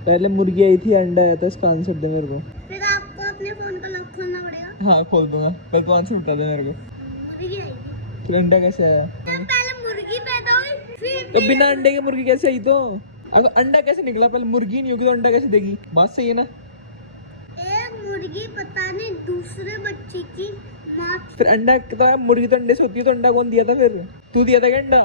पहले मुर्गी आई थी, अंडा आया था, इसका आंसर दे मेरे को। फिर आपको अपने फोन का लॉक खोलना पड़ेगा। हाँ खोल दूंगा, पहले तू आंसर बता दे मेरे को। मुर्गी आई थी। फिर अंडा कैसे आया? पहले मुर्गी पैदा हुई, फिर तो बिना अंडे के मुर्गी कैसे आई? तो अगर अंडा कैसे निकला? पहले मुर्गी नहीं होगी तो अंडा कैसे देगी? बात सही है ना? एक मुर्गी पता नहीं दूसरे बच्चे की माँ थी। फिर अंडा तो मुर्गी तो अंडे से होती है, तो अंडा कौन दिया था? फिर तू दिया था क्या अंडा?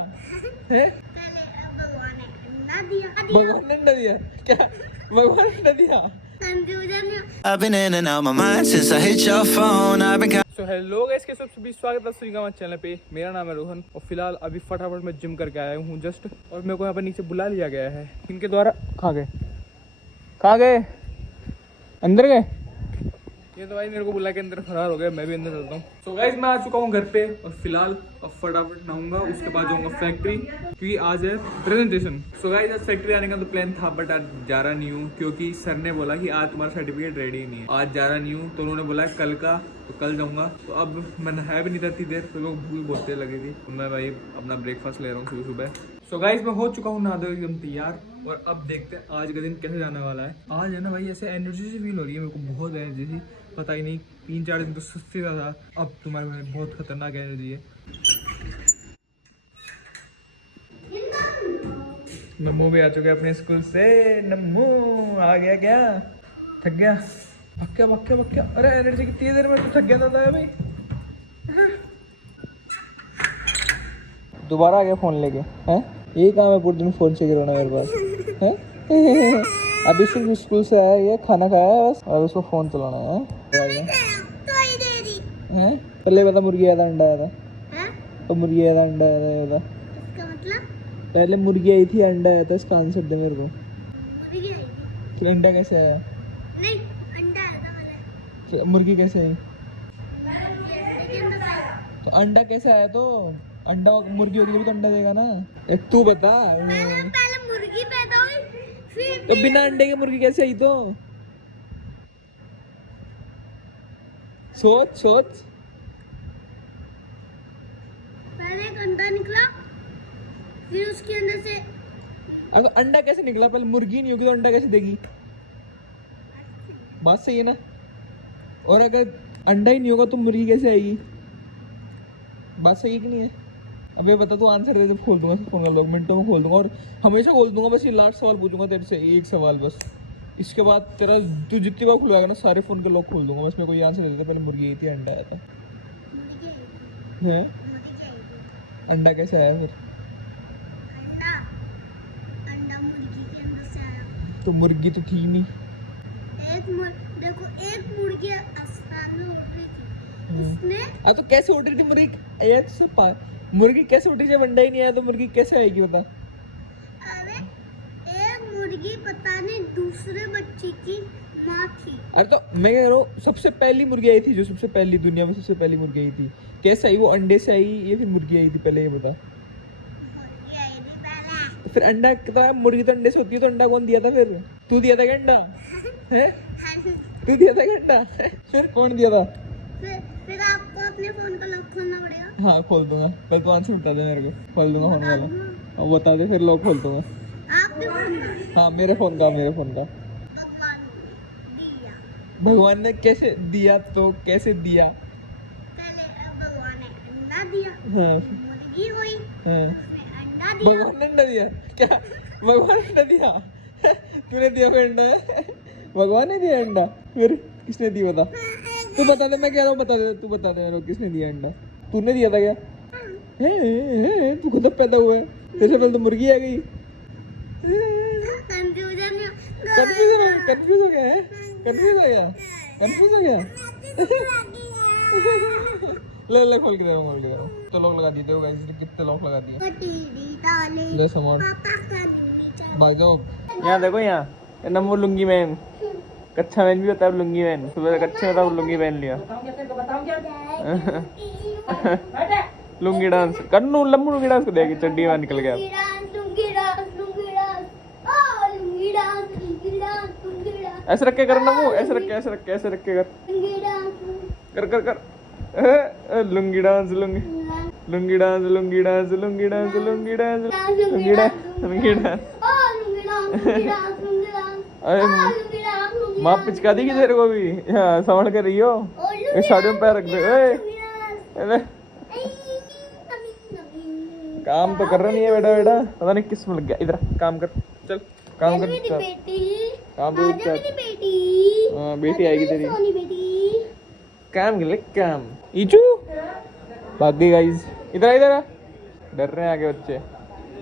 है पहले भगवान ने अंडा दिया। भगवान ने अंडा दिया क्या? भगवान ने अंडा दिया? कंफ्यूजन में I've been in and out my mind since I hit your phone. I've been so hello guys, कैसे सब? स्वागत है सूर्यगामा चैनल पे। मेरा नाम है रोहन और फिलहाल अभी फटाफट मैं जिम करके आया हूँ जस्ट, और मेरे को यहाँ पर नीचे बुला लिया गया है इनके द्वारा। कहाँ गए? कहाँ गए? अंदर गए? ये तो भाई मेरे को बुला के अंदर फरार हो गया, मैं भी अंदर चलता हूँ। सो गाइस मैं आ चुका हूँ घर पे और फिलहाल अब फटाफट नहाऊंगा, उसके बाद जाऊंगा फैक्ट्री क्योंकि आज है प्रेजेंटेशन। सो गाइस आज फैक्ट्री आने का तो प्लान था, बट आज जा रहा नहीं हूँ क्योंकि सर ने बोला कि आज तुम्हारा सर्टिफिकेट रेडी नहीं है, आज जा रहा नहीं हूँ। तो उन्होंने बोला कल का, तो कल जाऊंगा। तो अब मैं नहाया भी नहीं था इतनी देर, तो लोग भूख बहुत देर लगी थी, तो मैं भाई अपना ब्रेकफास्ट ले रहा हूँ सुबह सुबह। सो गाइस मैं हो चुका हूँ नहा धो एकदम तैयार, और अब देखते हैं आज का दिन कैसे जाने वाला है। आज है ना भाई ऐसे एनर्जी से फील हो रही है मेरे को, बहुत एनर्जी थी, पता ही नहीं 3-4 दिन तो सुस्ती था, अब तुम्हारे में बहुत खतरनाक एनर्जी है। नम्मू भी आ चुके अपने स्कूल से। नम्मू आ गया क्या? थक गया? पक्का पक्का पक्का। अरे एनर्जी कितनी देर में तो थक गया था भाई। दोबारा आ गया फोन लेके? हैं यही काम है पूरे दिन फोन चाहिए रहना मेरे पास हैं? अभी सिर्फ स्कूल से आया, ये खाना खाया बस, और उसको फोन चलाना है। पहले बता मुर्गी आया था अंडा आया था? तो मुर्गी आया था अंडा आया था, इसका मतलब पहले मुर्गी आई थी अंडा आया था, इसका आंसर दे मेरे को। मुर्गी आई थी। फिर अंडा कैसे आया? नहीं, अंडा आया था पहले। फिर मुर्गी कैसे आई? लेकिन तो सही। तो अंडा कैसे आया? तो अंडा मुर्गी होगी तो अंडा देगा ना। एक तू बता। पहले मुर्गी पैदा हुई, फिर तो बिना अंडे के मुर्गी कैसे आई? तो सोच सोच। पहले एक अंडा निकला, फिर उसके अंदर से अगर अंडा कैसे निकला? पहले मुर्गी नहीं होगी तो अंडा कैसे देगी? बात सही है ना? और अगर अंडा ही नहीं होगा तो मुर्गी कैसे आएगी? बात सही है कि नहीं है? अब ये बता, तू आंसर दे दे, खोल दूंगा फोन का लॉक, मिनटों में खोल दूंगा, और हमेशा खोल दूंगा। बस ये लास्ट सवाल पूछूंगा तेरे से, एक सवाल बस। इसके बाद तेरा तू जितनी बार खुलवाएगा ना सारे फोन के लॉक खोल दूंगा। बस मेरे को ये आंसर दे देता, पहले मुर्गी आई थी अंडा आया था। मुर्गी आई थी। हैं? मुर्गी आई थी। अंडा कैसे आया फिर? अंडा अंडा मुर्गी के अंदर से आया। तो मुर्गी तो थी नहीं। देखो एक मुर्गी आसमान में उड़ रही थी, उसने तो कैसे उड़ रही थी मुर्गी? यार मुर्गी कैसे उड़ रही? जब अंडा ही नहीं आया तो मुर्गी कैसे आएगी बता? अरे एक मुर्गी पता नहीं दूसरे बच्चे की माँ थी। अरे तो मैं कह रहा हूँ सबसे पहली मुर्गी आई थी, जो सबसे पहली दुनिया में सबसे पहली मुर्गी आई थी, कैसे आई? वो अंडे से आई या फिर मुर्गी आई थी? पहले ये बता। मुर्गी आई थी पहले। फिर अंडा तो मुर्गी तो अंडे से होती है, तो अंडा कौन दिया था? फिर तू दिया था क्या अंडा? है तू दिया था क्या अंडा? फिर कौन दिया था? फिर आपको अपने फोन का लॉक खोलना पड़ेगा। हाँ खोल दूंगा, पहले तो आंसर बता दे मेरे को, खोल दूंगा फोन वाला। हाँ बता दे, फिर लॉक खोल दूंगा। आपने फोन का हाँ मेरे फोन का भगवान दिया। भगवान ने कैसे दिया? तो कैसे दिया? पहले भगवान ने अंडा दिया, हाँ मुर्गी हुई, हाँ। उसने अंडा दिया। भगवान ने अंडा दिया क्या? भगवान ने अंडा दिया? तूने दिया फिर अंडा? भगवान ने दिया अंडा? फिर किसने दिया बता? तू बता दे, मैं कह रहा हूँ बता दे, तू बता दे मेरे को, किसने दिया अंडा? तूने दिया था क्या? तू खुद पैदा हुआ है, तेरे से पहले तो मुर्गी आ गई। कंफ्यूजन में कंफ्यूज हो गया है? कंफ्यूज हो गया? ले खोल के दे रहा हूँ। तो लॉक लगा दिए गाइस, कितने लॉक लगा दिए? ले सामान भाग जाओ। यहाँ देखो, यहाँ नंबर लुंगी मैन, कच्चा मैन भी होता है लुंगी मैन। सुबह कच्चे होता है लुंगी पहन लिया। लुंगी डांस कर नू, लम्बू लुंगी डांस को देखी चड्डी में निकल गया। ऐसे रख के कर नमू, ऐसे रख के कर कर कर कर। Lungi dance lungi lungi dance lungi dance lungi dance lungi dance lungi dance lungi dance. अरे माँ पिचका दी तेरे को भी। हाँ, संभल कर रही हो। इस साइड में पैर रख दे। अरे काम तो कर रहा नहीं है बेटा बेटा, पता नहीं किस में लग गया। इधर काम कर, चल काम कर। काम कर। हाँ बेटी आएगी तेरी। काम कर ले काम। ईचू भाग गई गाइस। इधर इधर डर रहे हैं आगे बच्चे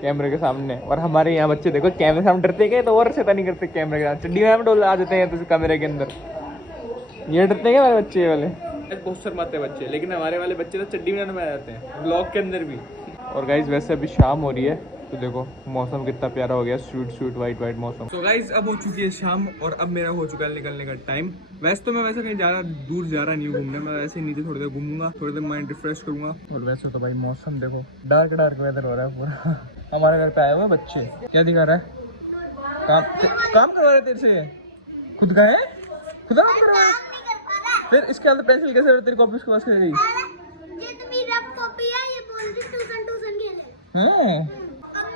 कैमरे के सामने। और हमारे यहाँ बच्चे देखो कैमरे के सामने डरते क्या, तो और शैतानी करते कैमरे के सामने। चड्डी में डोल आ जाते हैं तो कैमरे के अंदर। ये डरते हैं हमारे बच्चे वाले। बहुत शर्माते हैं बच्चे, लेकिन हमारे वाले बच्चे तो चड्डी में आ जाते हैं ब्लॉग के अंदर भी। और गाइज वैसे अभी शाम हो रही है तो देखो मौसम कितना प्यारा हो गया, स्वीट वाइट मौसम। तो गाइज अब हो चुकी है शाम और अब मेरा हो चुका है निकलने का टाइम। वैसे तो मैं वैसे कहीं ज़्यादा दूर जा रहा नहीं हूँ घूमने, मैं वैसे नीचे थोड़ी देर घूमूंगा, थोड़ी देर माइंड रिफ्रेश करूंगा। और वैसे तो भाई मौसम देखो डार्क वेदर हो रहा है पूरा। हमारे घर पे आए हुए बच्चे, क्या दिखा रहा है? काम करवा रहे तेरे से, खुद गए खुद काम करवा। फिर इसके अंदर पेंसिल कैसे तेरी कॉपी उसके पास खेल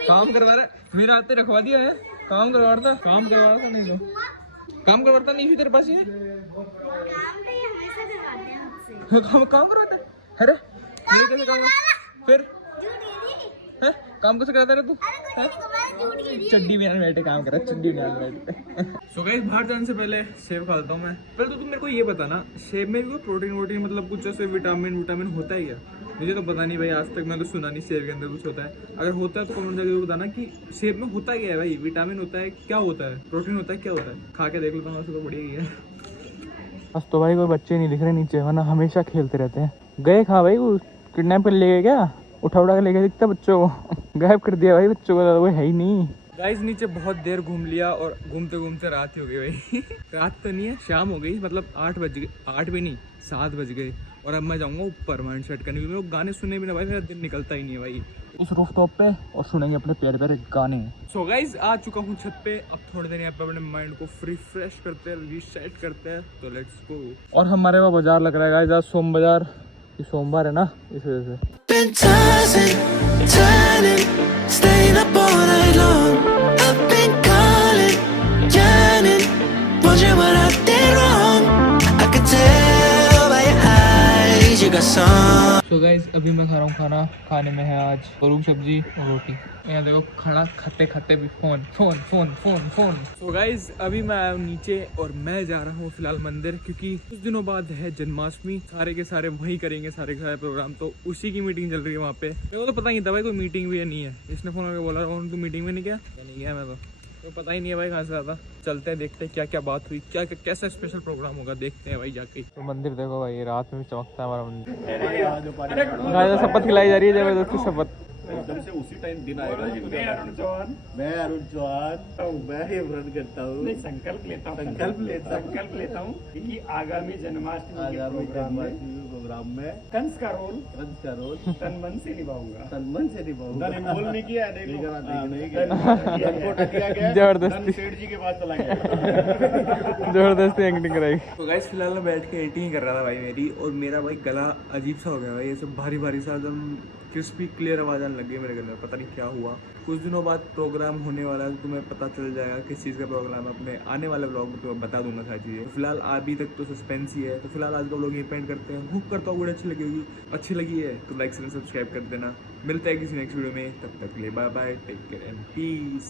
काम करवा रहा है। मेरे हाथ पे रखवा दिया है, काम करवा रहा था। काम करवा रहा था नहीं तो काम करवाता नहीं तेरे पास ये काम करवाता है। अरे मेरे कैसे काम फिर है? काम कैसे कराता है तू? चड्डी में बैठे काम कर रहा है, चड्डी में बैठे। सो गाइस बाहर जाने से पहले सेब खाता हूँ मैं। पहले तो तुम मेरे को ये बता ना, सेब में भी कोई प्रोटीन मतलब कुछ ऐसे विटामिन होता है क्या? मुझे तो पता नहीं भाई, आज तक मैं तो सुना नहीं सेब के अंदर कुछ होता है। अगर होता है तो कमेंट करके बताना कि सेब में होता क्या है भाई, विटामिन होता है क्या होता है, प्रोटीन होता है क्या होता है। खा के देख लेता हूँ, तो बढ़िया ही है। बस तो भाई कोई बच्चे नहीं दिख रहे नीचे, वरना हमेशा खेलते रहते हैं। गए कहाँ भाई, वो किडनैप कर ले गए क्या? उठा के ले गए दिखता बच्चों को। गायब कर दिया भाई बच्चों को, वो है ही नहीं। गाइस नीचे बहुत देर घूम लिया और घूमते घूमते रात हो गई भाई। रात तो नहीं है, शाम हो गई, मतलब 8 बज गए, 8 भी नहीं 7 बज गए। और अब मैं जाऊंगा ऊपर माइंड सेट करने, क्योंकि मेरे गाने सुनने बिना भाई मेरा दिन निकलता ही नहीं है भाई। उस रूफटॉप पे और सुनेंगे अपने प्यारे प्यारे गाने। सो गाइस आ चुका हूँ छत पे, अब थोड़ी देर यहाँ पे अपने माइंड को रिफ्रेश करते हैं, रीसेट करते हैं, तो लेट्स गो। और हमारे वहाँ बाजार लग रहा है गाइस, आज सोम बाजार, सोमवार है ना, इस वजह से। Been tossing, turning, staying up all night long. I've been calling, yearning, wondering what I did wrong. I could tell by your eyes you got some. So guys अभी मैं खा रहा हूँ खाना, खाने में है आज परूक सब्जी और रोटी। यहाँ देखो खाना खाते खाते भी फोन। So guys अभी मैं आया हूँ नीचे और मैं जा रहा हूँ फिलहाल मंदिर, क्योंकि कुछ दिनों बाद है जन्माष्टमी। सारे के सारे वहीं करेंगे, सारे के सारे प्रोग्राम, तो उसी की मीटिंग चल रही है वहाँ पे। मेरे को तो पता नहीं था भाई कोई मीटिंग भी है नहीं है। इसने फोन करके बोला तू मीटिंग में नहीं गया? नहीं गया मैं तो पता ही नहीं है भाई कहाँ से आता। चलते हैं, देखते हैं क्या क्या बात हुई, क्या कैसा स्पेशल प्रोग्राम होगा, देखते हैं भाई जाके। तो मंदिर देखो भाई, रात में भी चमकता है हमारा मंदिर। शपथ खिलाई जा रही है जबरदस्ती शपथ। एकदम से उसी टाइम दिन आएगा। मैं अरुण चौहान मैं ये व्रत करता हूँ, नहीं संकल्प लेता हूँ कि आगामी जन्माष्टमी प्रोग्राम में कंस का रोल तन मन से निभाऊंगा। बोल नहीं किया, जबरदस्ती सेठ जी के पास चलाएंगे। जबरदस्ती एक्टिंग कराई। तो गाइस फिलहाल मैं बैठ के एडिटिंग कर रहा था भाई मेरी, और मेरा भाई गला अजीब सा हो गया भाई, ये सब भारी सा, एकदम क्रिस्पी क्लियर आवाज़ आने लग गई मेरे गले में, पता नहीं क्या हुआ। कुछ दिनों बाद प्रोग्राम होने वाला है, तुम्हें पता चल जाएगा किस चीज़ का प्रोग्राम है। अपने आने वाले ब्लॉग में तुम्हें बता दूंगा सारी चीज़ें। फिलहाल अभी तक तो सस्पेंस ही है। तो फिलहाल आज का ब्लॉग यहीं पेंड करते हैं। होप करता हूँ वीडियो अच्छी लगी है तो लाइक एंड सब्सक्राइब कर देना। मिलता है किसी नेक्स्ट वीडियो में, तब तक के लिए bye bye, take care and piece.